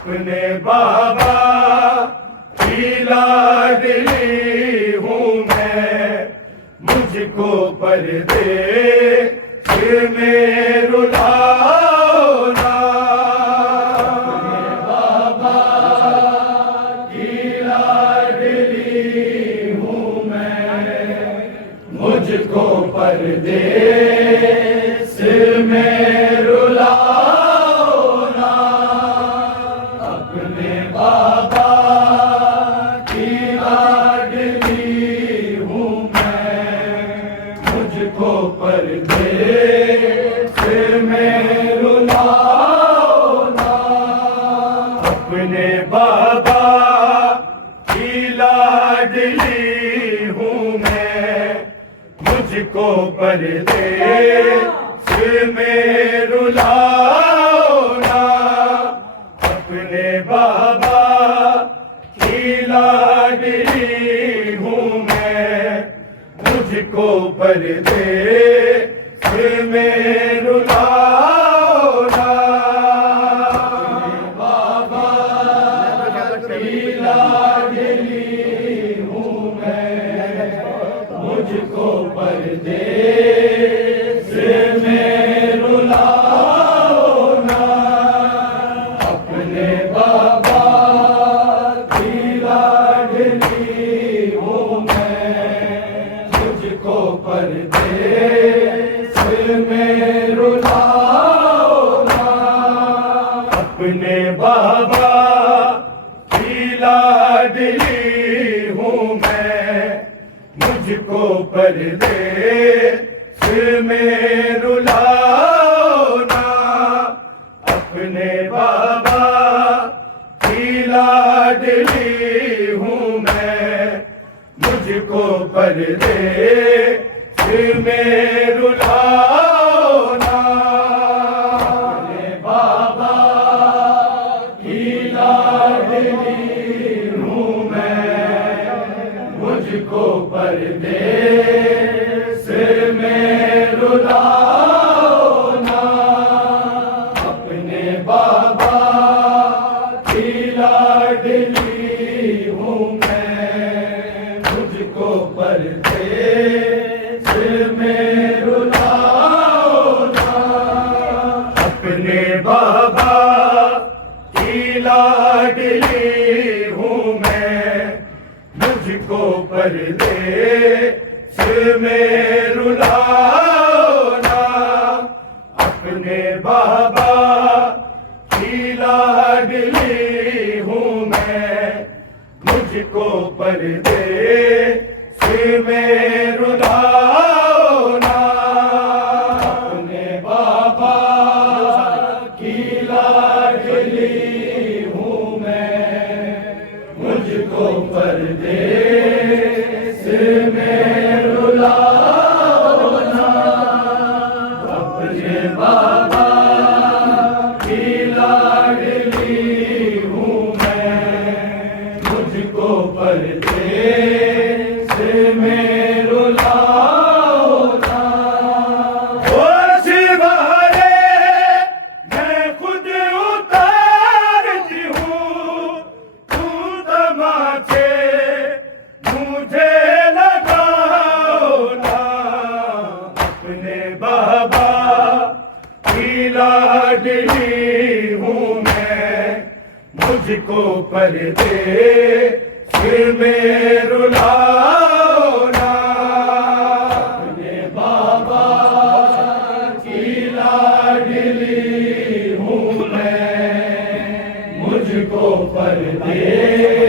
अपने बाबा की लाडली हूँ मैं, मुझको परदेस में रुलाओ ना। अपने बाबा की लाडली हूँ मैं, मुझको परदेस में रुलाओ ना। अपने बाबा की लाडली हूँ मैं, मुझको परदेस में रुलाओ ना। अपने बाबा की लाडली हूँ मैं, मुझको परदेस में रुलाओ ना। अपने बाबा की लाडली हूँ मैं, मुझको परदेस में रुलाओ ना। अपने बाबा की लाडली हूँ मैं, मुझको परदेस में रुलाओ ना। अपने बाबा की लाडली हूँ मैं, मुझको परदेस में रुलाओ ना। अपने बाबा की लाडली हूँ मैं, मुझको परदेस में रुलाओ ना। अपने बाबा की लाडली हूँ मैं, मुझको परदेस में रुलाओ ना। अपने बाबा की लाडली हूँ मैं, मुझको परदेस में रुलाओ ना। अपने बाबा की लाडली हूँ मैं, मुझको परदेस में रुलाओ ना। अपने बाबा की लाडली हूँ मैं, मुझको परदेस में रुलाओ ना। अपने बाबा की लाडली हूँ मैं, मुझको परदेस में रुलाओ ना। अपने बाबा की लाडली हूँ मैं, मुझको परदेस में रुलाओ ना। अपने बाबा की लाडली हूँ मैं, मुझको परदेस में रुलाओ ना। ओ शिवारे मैं खुद उतारती हूँ, तू तमाचे मुझे लगाओ ना। अपने बाबा की लाडली हूँ मैं, मुझको परदेस में रुलाओ ना। अपने बाबा की लाडली हूँ मैं, मुझको परदेस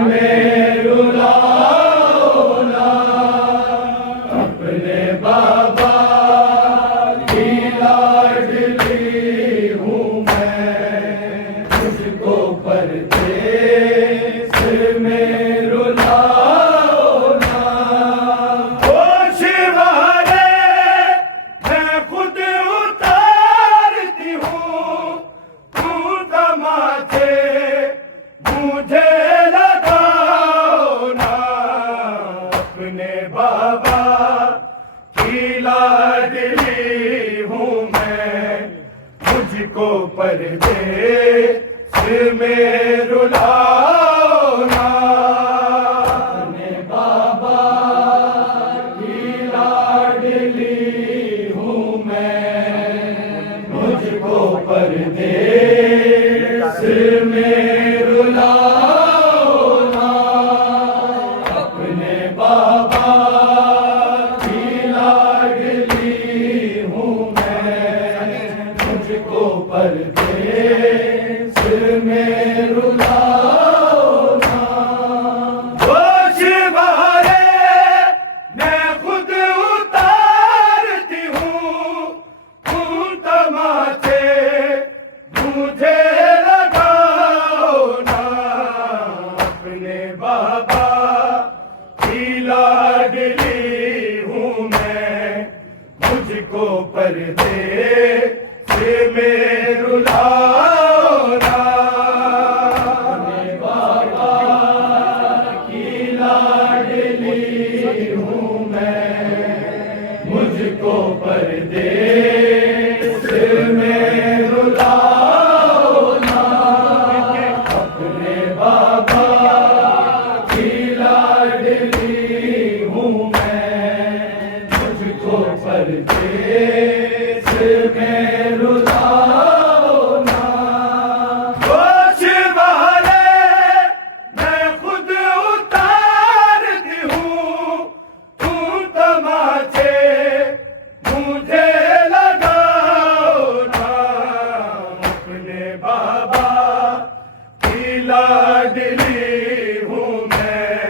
में रुलाओ ना। अपने बाबा की लाडली हूँ मैं, मुझको परदेस में रुलाओ ना। ओ शिवारे मैं खुद उतारती हूँ, तू तमाचे मुझे लगाओ ना। अपने बाबा की लाडली हूँ मैं, मुझको परदेस सिर में रुलाओ ना। अपने बाबा की लाडली हूँ मैं, मुझको परदेस में रुलाओ ना। अपने बाबा की लाडली हूँ मैं, मुझको परदेस में रुलाओ ना। होश वाले मैं खुद उतारती हूँ, उन तमाचे मुझे लगाओ ना। अपने बाबा की लाडली हूँ मैं, मुझको परदेस में रुलाओ ना। अपने बाबा की लाडली हूँ मैं, मुझको परदेस में रुलाओ ना। अपने बाबा की लाडली हूँ मैं, मुझको परदेस में रुलाओ ना। होश वाले मैं खुद उतारती हूँ, तुम तमाचे मुझे लगाओ ना। अपने बाबा की लाडली हूँ मैं,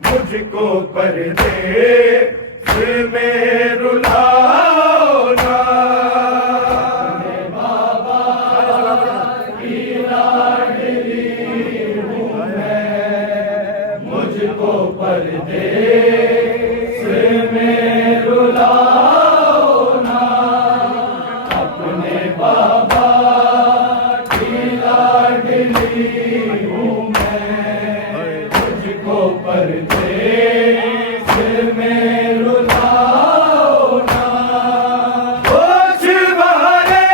मुझको परदेस में रुलाओ ना। अपने बाबा की लाडली हूँ मैं, मुझको परदेस में रुलाओ ना। अपने बाबा की लाडली हूँ मैं, मुझको परदेस में रुलाओ ना। होश वाले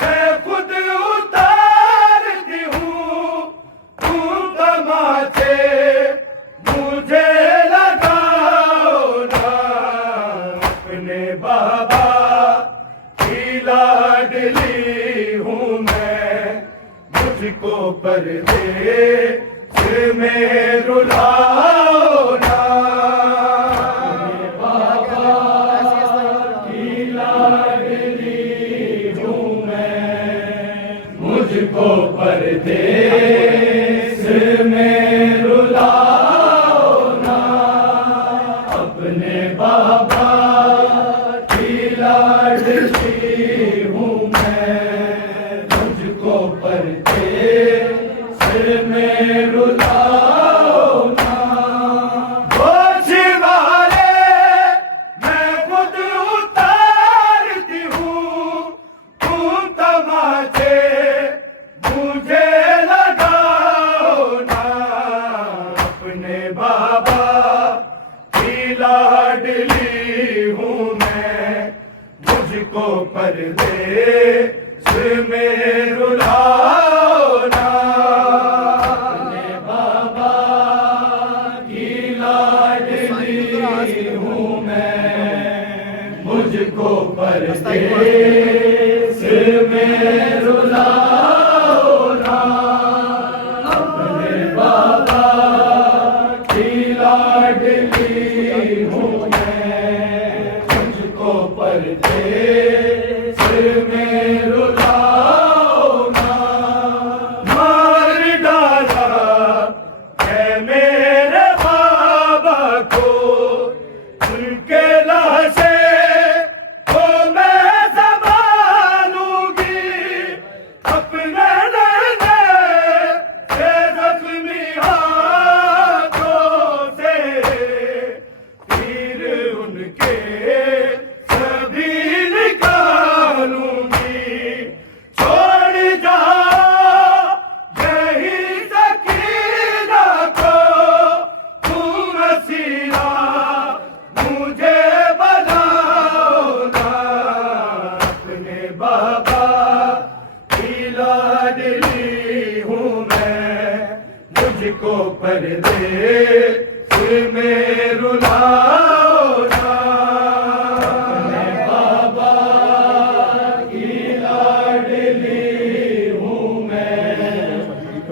मैं खुद उतारती हूँ, तुम तमाचे मुझे लगाओ ना। अपने बाबा की लाडली हूँ मैं, मुझको परदेस में रुलाओ ना। की लाडली हूँ मैं, मुझको परदेस में रुलाओ ना। अपने बाबा की लाडली हूँ मैं, मुझको परदेस में रुलाओ ना। होश वाले मैं खुद उतारती हूँ, तुम तमाचे मुझे लगाओ ना। अपने बाबा की लाडली हूँ मैं, मुझको परदेस में रुलाओ ना। अपने बाबा की लाडली हूँ मैं, मुझको परदेस में रुलाओ ना। अपने बाबा की लाडली हूँ मैं, मुझको परदेस में रुलाओ ना। मार डाला है मेरे बाबा को उनके लाशे को मैं संभालूंगी। अपने नैने से जख्मी हाथों से तीर उनके सभी निकालूंगी। छोड़ जाओ यही सकीना को, तुम वसीला मुझे बनाओ ना। अपने बाबा की लाडली मुझको परदेस में रुलाओ ना। अपने बाबा की लाडली हूँ मैं,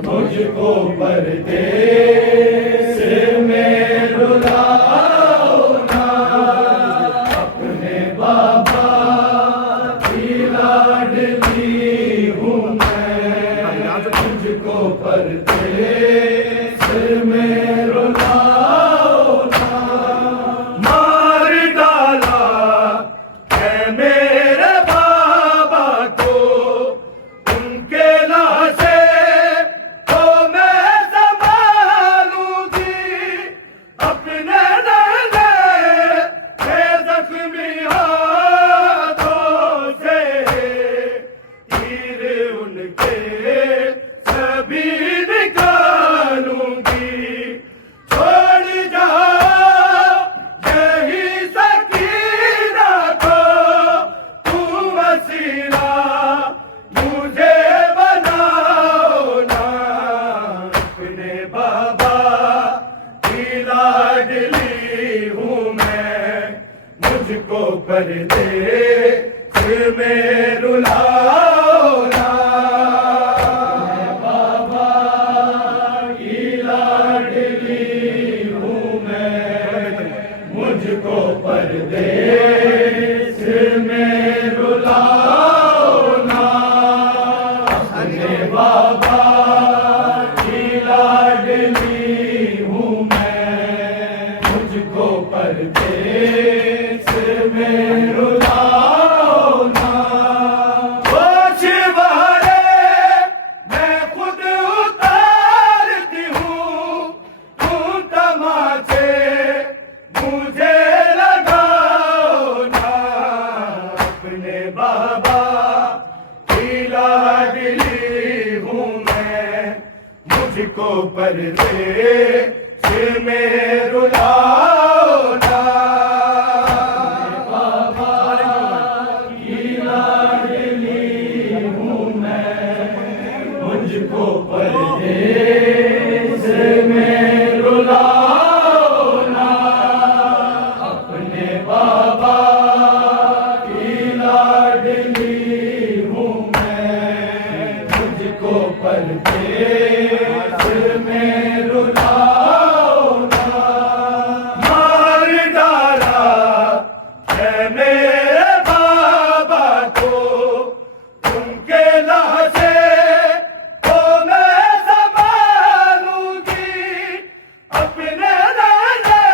मुझको परदेस में रुलाओ ना। अपने बाबा की लाडली हूँ मैं, मुझको परदेस में रुलाओ ना। मार डाला है मेरे बाबा को उनके लाशे तो मैं संभालूंगी अपने नन्हे के जख्मी हाथों से। तीर उनके सभी निकालूंगी। छोड़ जाओ यही सकीना को तू वसीला मुझे बनाओ ना। अपने बाबा की लाडली हूँ मैं, मुझको परदेस में रुलाओ ना। बाबा की लाडली हूँ मैं, मुझको परदेस में रुलाओ ना। अपने बाबा की लाडली हूँ मैं, मुझको परदेस में रुलाओ ना। होश वाले मैं खुद उतारती हूँ, तू तमाचे मुझे लगाओ ना। अपने बाबा की लाडली हूँ मैं, मुझको परदेस में रुलाओ ना। बाबा की लाडली हूँ मैं, मुझको परदेस में रुलाओ ना। अपने बाबा की लाडली हूँ मैं, मुझको परदेस में रुलाओ ना। मार डाला है मेरे बाबा को उनके लाशे तो मैं संभालूंगी अपने नन्हे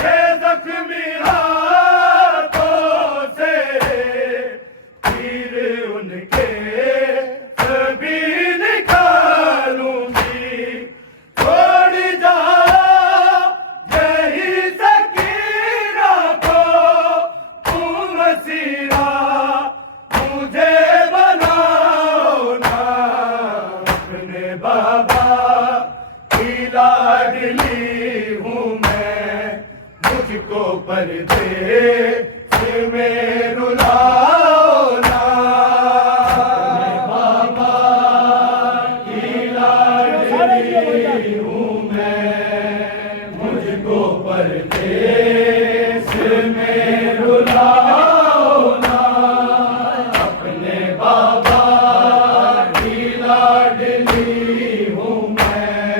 के जख्मी हाथों से। तीर उनके सभी निकालूंगी। छोड़ जाओ यही सकीना को तू वसीला मुझे बनाओ ना। अपने बाबा की लाडली हूँ मैं, मुझको परदेस में रुलाओ ना। बाबा की लाडली हूँ मैं, मुझको परदेस में रुलाओ ना। अपने बाबा की लाडली हूँ मैं,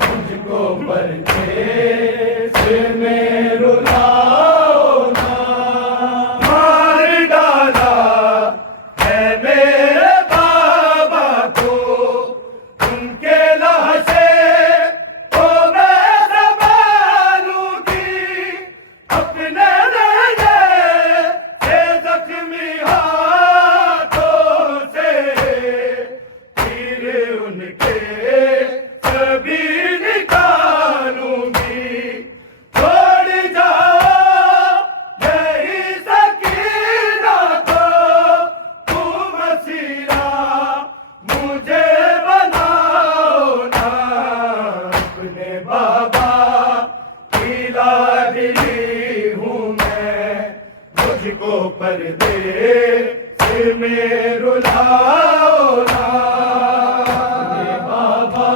मुझको परदेस में रुलाओ ना। मार डाला है मेरे बाबा को उनके लाशे तो मैं संभालूंगी अपने नन्हे से जख्मी हाथों से। तीर उनके सभी निकालूंगी। छोड़ जाओ यही सकीना को तू वसीला मुझे बनाओ ना। अपने बाबा की लाडली हूँ मैं, मुझको परदेस में रुलाओ ना। बाबा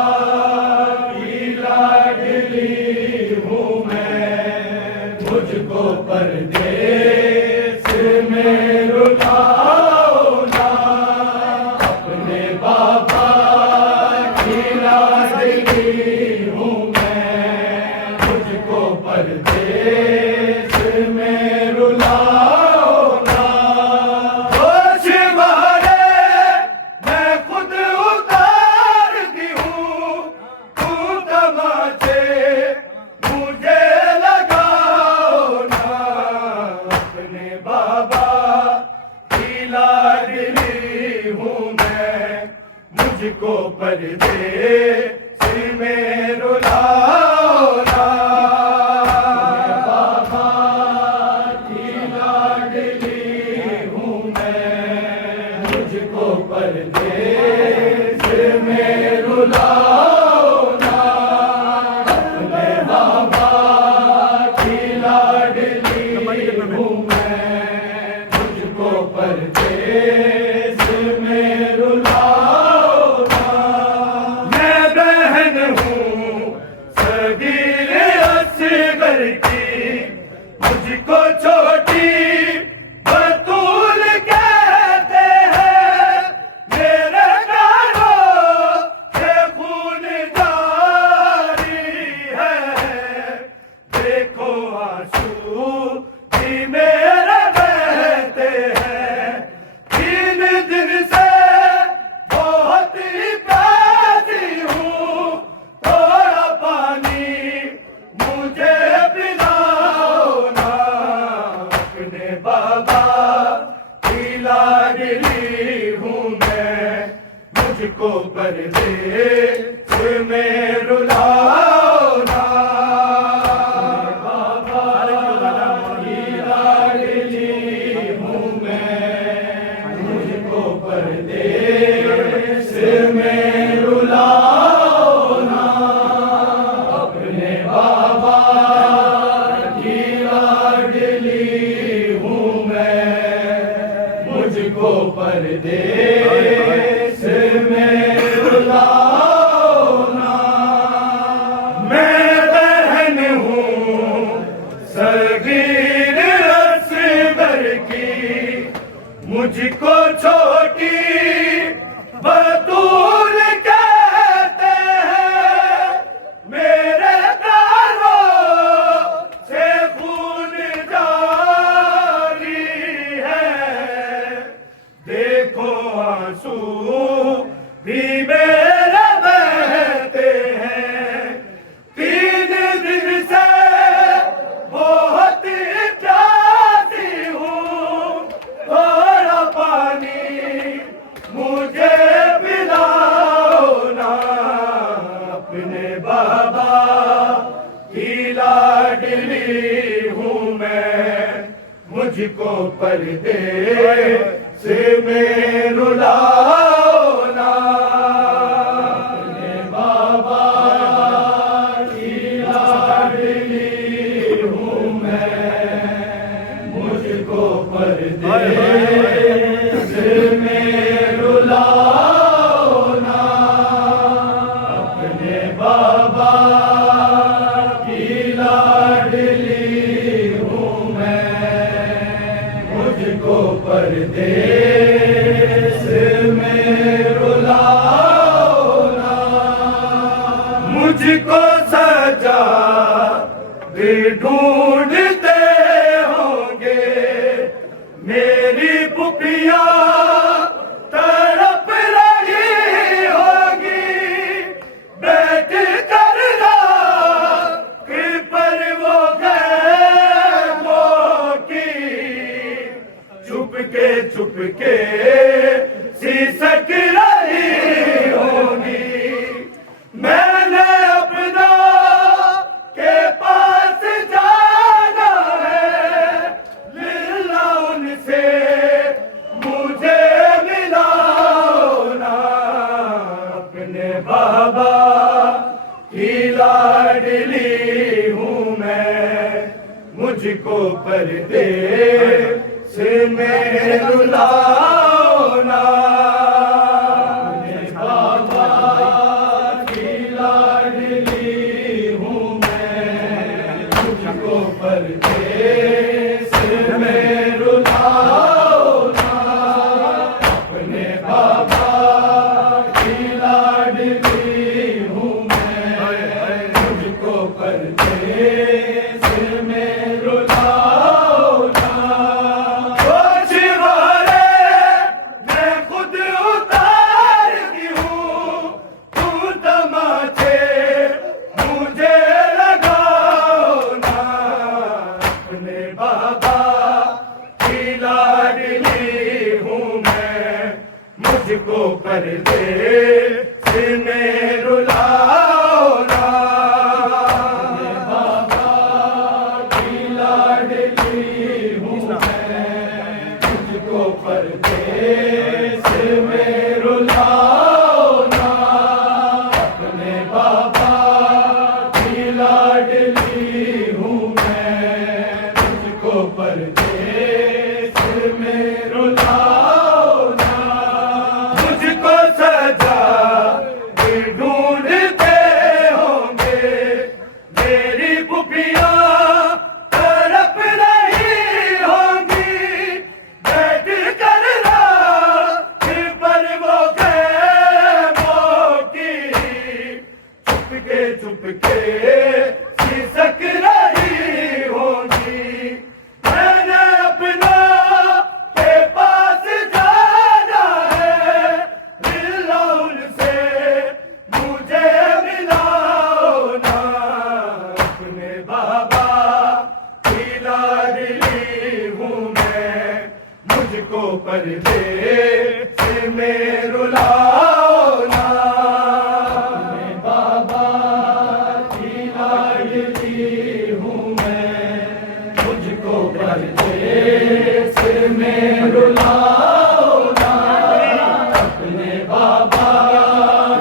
मुझको परदेस में रुलाओ ना। बाबा की लाडली हूँ मैं, मुझको परदेस में रुलाओ ना। अपने बाबा की लाडली हूँ मैं, मुझको परदेस में रुलाओ ना। मैं बहन हूँ सगीर असगर की, मुझको छोटी बतूल कहते हैं। मेरे गालों से खून जारी है, देखो आंसू भी मेरे बहते हैं। 3 दिन से बहुत ही प्यासी हूँ, थोड़ा पानी मुझे पिलाओ ना। अपने बाबा की लाडली हूँ मैं, मुझको परदेस में रुलाओ ना। बाबा की लाडली हूँ मैं, मुझको परदेस में रुलाओ ना। अपने बाबा की लाडली हूँ मैं, मुझको परदेस में रुलाओ ना। मैं बहन हूँ सगीर असगर की, मुझको छोटी बतूल कहते हैं। मेरे गालों से खून जारी है, देखो आंसू भी मेरे बहते हैं। 3 दिन से बहुत ही प्यासी हूँ, थोड़ा पानी मुझे पिलाओ ना। अपने बाबा की लाडली हूँ मैं, मुझको परदेस में रुलाओ ना। अपने बाबा की लाडली हूँ मैं, मुझको परदेस में रुलाओ ना। अपने बाबा की लाडली हूँ मैं, मुझको परदेस में रुलाओ ना। मुझको सजा भी ढूंढते होंगे, मेरी पुपिया तड़प रही होगी। बैठ कर राख पर वो गैबों की, चुपके सिसक रही होगी। मैंने अपना के पास जाना है, मिलना उनसे मुझे मिलाओ ना। अपने बाबा की लाडली हूँ मैं, मुझको परदेस में रुलाओ ना। अपने बाबा की लाडली हूँ मैं, मुझको परदेस में रुलाओ ना। अपने बाबा की लाडली हूँ मैं, मुझको परदेस में रुलाओ ना। ओ शिवारे सिर में रुलाओ ना। बाबा की लाडली हूँ मैं, मुझको परदेस में रुलाओ ना। अपने बाबा की लाडली हूँ मैं, मुझको परदेस में रुलाओ ना। मुझको सजा फिर ढूंढते होंगे, मेरी पुपिया तड़प रही होंगी। बैठ कर रात पर वो खैमों की, चुपके सिसक रही होंगी। मैंने अपना के पास जाना है, मिलना उनसे मुझे मिलाओ ना। अपने बाबा की लाडली हूँ मैं, मुझको परदेस में रुलाओ ना। बाबा की लाडली हूँ मैं, मुझको परदेस में रुलाओ ना। अपने बाबा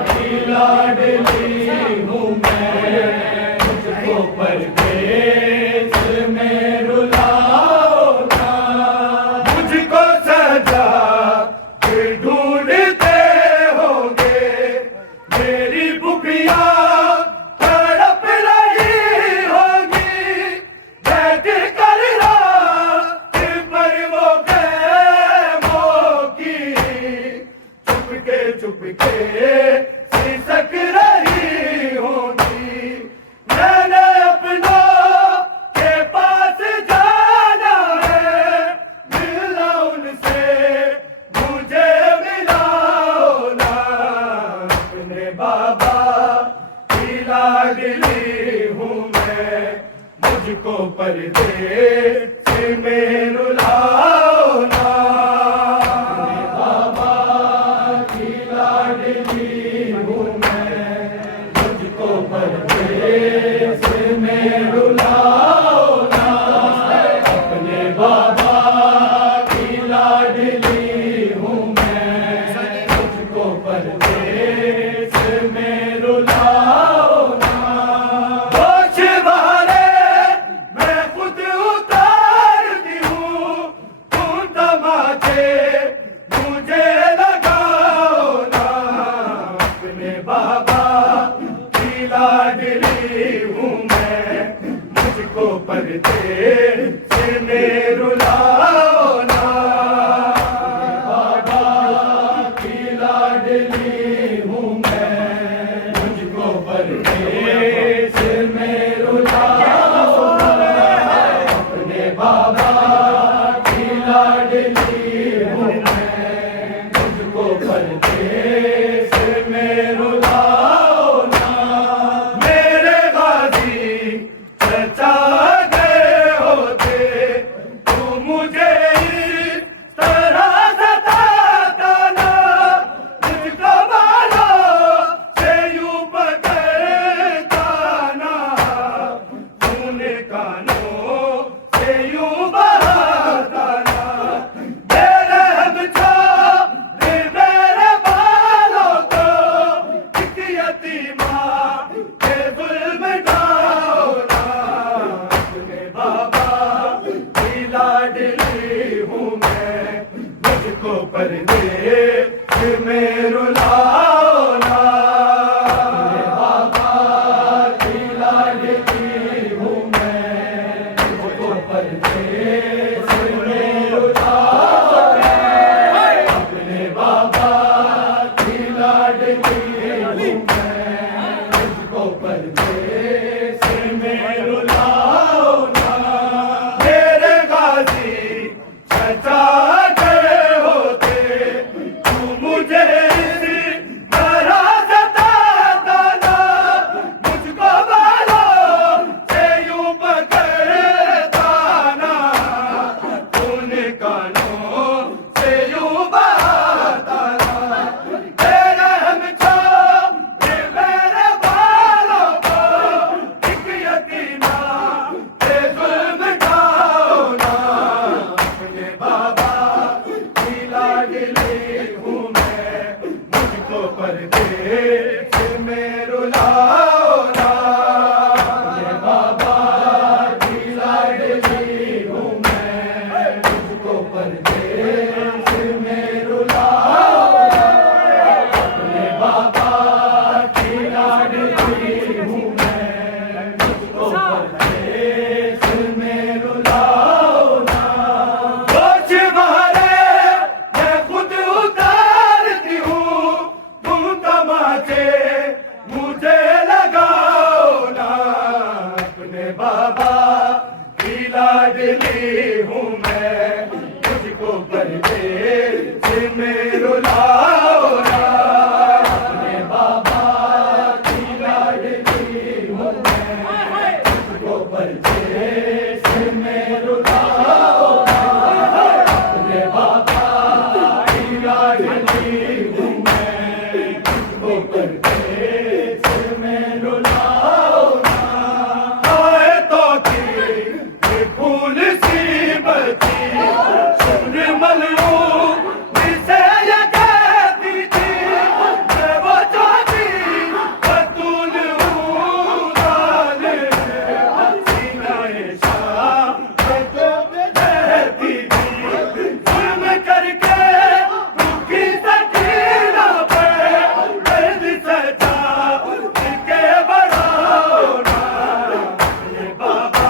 की लाडली हूँ मैं, मुझको परदेस में रुलाओ ना। मुझको सजा फिर ढूंढते होंगे, मेरी पुपिया तड़प रही होगी। बैठ कर रात पर वो खैमों की, चुपके सिसक रही होंगी। मैंने अपना के पास जाना है, मिलना उनसे मुझे मिलाओ ना। अपने बाबा की लाडली हूँ मैं, मुझको परदेस में रुलाओ ना। बाबा की लाडली हूँ मैं, मुझको परदेस में रुलाओ ना। अपने बाबा की लाडली हूँ मैं, मुझको परदेस में रुलाओ ना। होश वाले मैं खुद उतारती हूँ, तुम तमाचे मुझे लगाओ ना। अपने बाबा की लाडली हूँ मैं, मुझको परदेस में रुलाओ ना। बाबा की लाडली हूँ मैं, मुझको परदेस में रुलाओ ना। अपने बाबा की लाडली हूँ मैं, मुझको परदेस में रुलाओ ना। मेरे गाजी चचा गए होते, तू मुझे इस तरह सताता ना। मुझको बालों से यूं पकड़ता ना, तूने कानों से यूं बहाता ना। मेरे हम छोड़ मेरे बालों परदेश में रुलाओ ना। ये बाबा की लाडली हूँ मैं, मुझको परदेश में रुलाओ ना। ये बाबा की लाडली हूँ मैं, मुझको परदेश में रुलाओ ना। कुछ भरे मैं खुद उतारती हूँ, तुम तमाचे मुझे लगाओ ना। अपने बाबा की लाडली हूँ मैं, मुझको परदेश में रुलाओ ना। अपने बाबा की लाडली हूँ मैं, मुझको परदेश में रुलाओ ना। अपने बाबा की लाडली हूँ मैं, मुझको परदेश में रुलाओ ना। आए तो की ये फूल सी बची, सुरमल जिसे ये कहती थी, मैं वो चाहती बतूल हूँ डाले सीनाए शाम में जो बहती थी। जुल्म करके दुखी सकीना पे दर्द सजा के बढ़ाओ ना। ये बाबा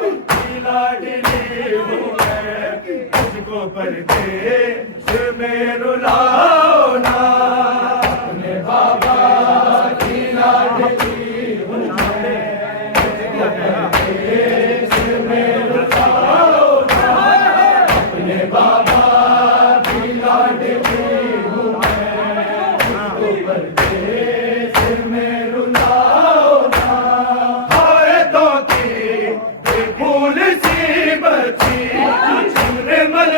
की लाडली हूँ मैं, मुझको परदेश में रुलाओ ना। अपने बाबा की लाडली हूँ मैं, मुझको परदेश में रुलाओ ना। अपने बाबा की लाडली हूँ मैं, मुझको परदेश में रुलाओ ना। आए तो की ये फूल सी बची, सुरमल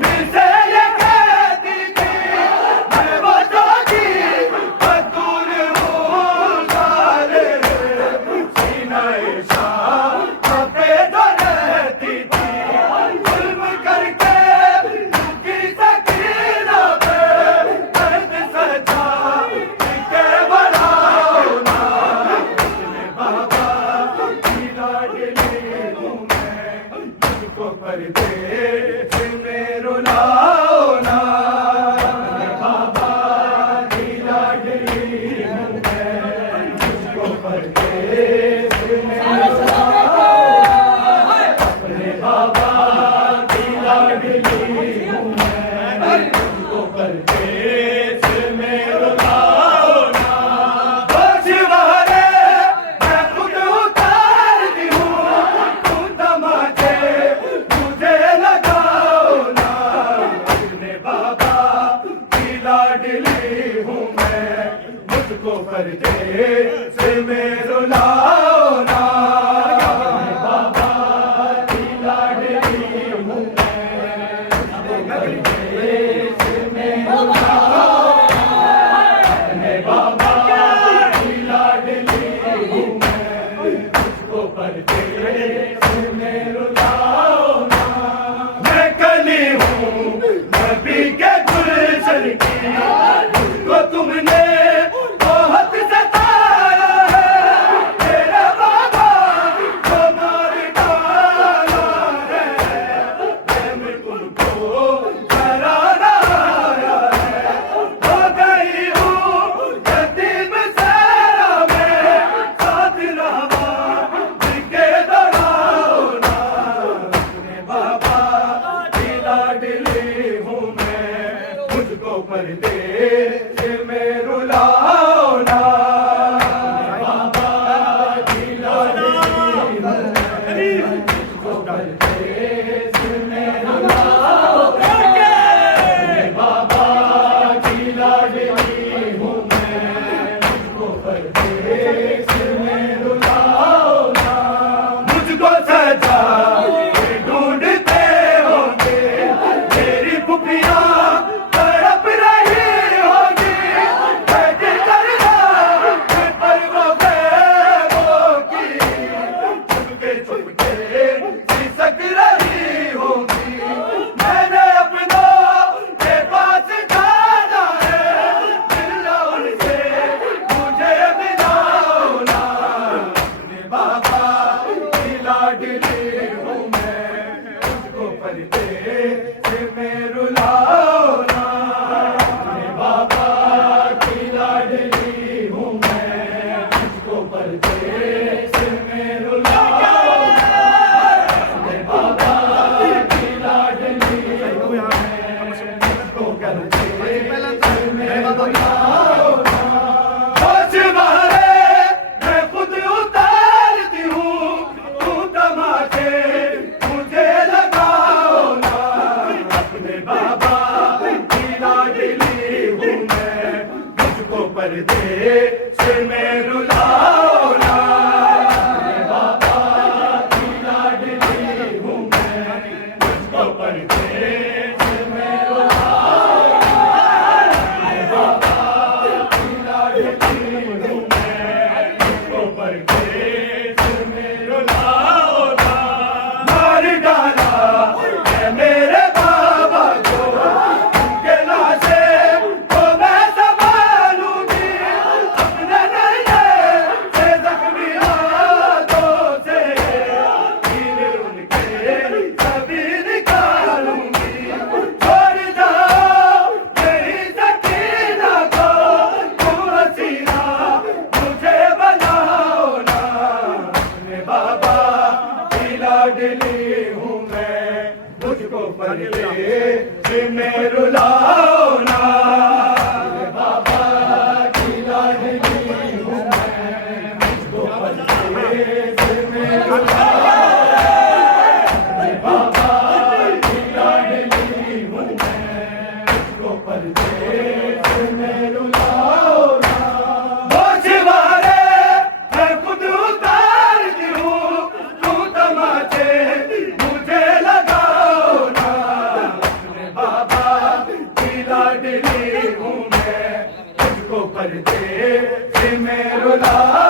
जिसे ये कहती थी, मैं वो चाहती बतूल हूँ डाले सीनाए शाम पे जो रहती थी। जुल्म करके दुखी सकीना पे दर्द सजा के बढ़ाओ ना। अपने बाबा की लाडली हूँ मैं, मुझको परदेश में रुलाओ ना। अपने बाबा की लाडली हूँ मैं, मुझको परदेश में रुलाओ ना। अपने बाबा की लाडली हूँ मैं, मुझको परदेश में रुलाओ ना। कुछ भरे मैं खुद उतारती हूँ, तुम तमाचे मुझे लगाओ ना। अपने बाबा की लाडली हूँ मैं, मुझको परदेश में रुलाओ ना। अपने बाबा की लाडली हूँ मैं, मुझको परदेश में रुलाओ ना। अपने बाबा की लाडली हूँ मैं, मुझको परदेश में रुलाओ ना। मैं कली हूँ नबी के गुलशन की, मुझको तुमने बहुत सताया है। तेरे बाबा परदेश में रुलाओ ना। बाबा की लाडली हूँ मैं, मुझको परदेश में बाबा की लाडली हूँ मैं, मुझको परदेश में रुलाओ ना। मार डाला है मेरे बाबा को उनके लाशे तो मैं संभालूंगी अपने नैने से जख्मी हाथों से तीर उनके सभी निकालूंगी। छोड़ जाओ यही सकीना को तुम हसीना मुझे बनाओ ना। अपने बाबा की लाडली हूँ मैं, मुझको परदेश में रुलाओ ना। बाबा की लाडली हूँ मैं, मुझको परदेश में बाबा की लाडली हूँ मैं, मुझको परदेश में रुलाओ ना। बोझवारे मैं खुद उतारती हूँ, तू तमाचे मुझे लगाओ ना। अपने बाबा की लाडली हूँ मैं, मुझको परदेश में रुलाओ